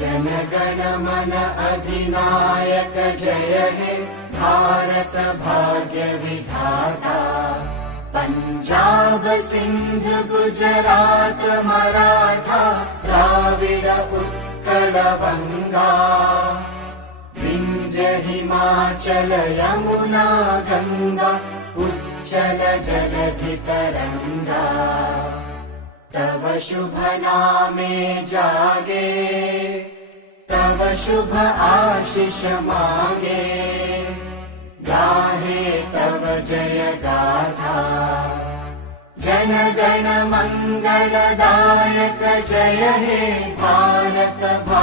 जनगण मन अधिनायक जय हे भारत भाग्य विधाता। पंजाब सिंध गुजरात मराठा द्राविड उत्कल बंगा। विंध्य हिमाचल यमुना गंगा उच्चल जलधि तरंगा। तव शुभ नामे जागे तव शुभ आशीष मांगे। गाहे तव जय गाथा जनगण मंगलदायक जय हे भारत भाग्य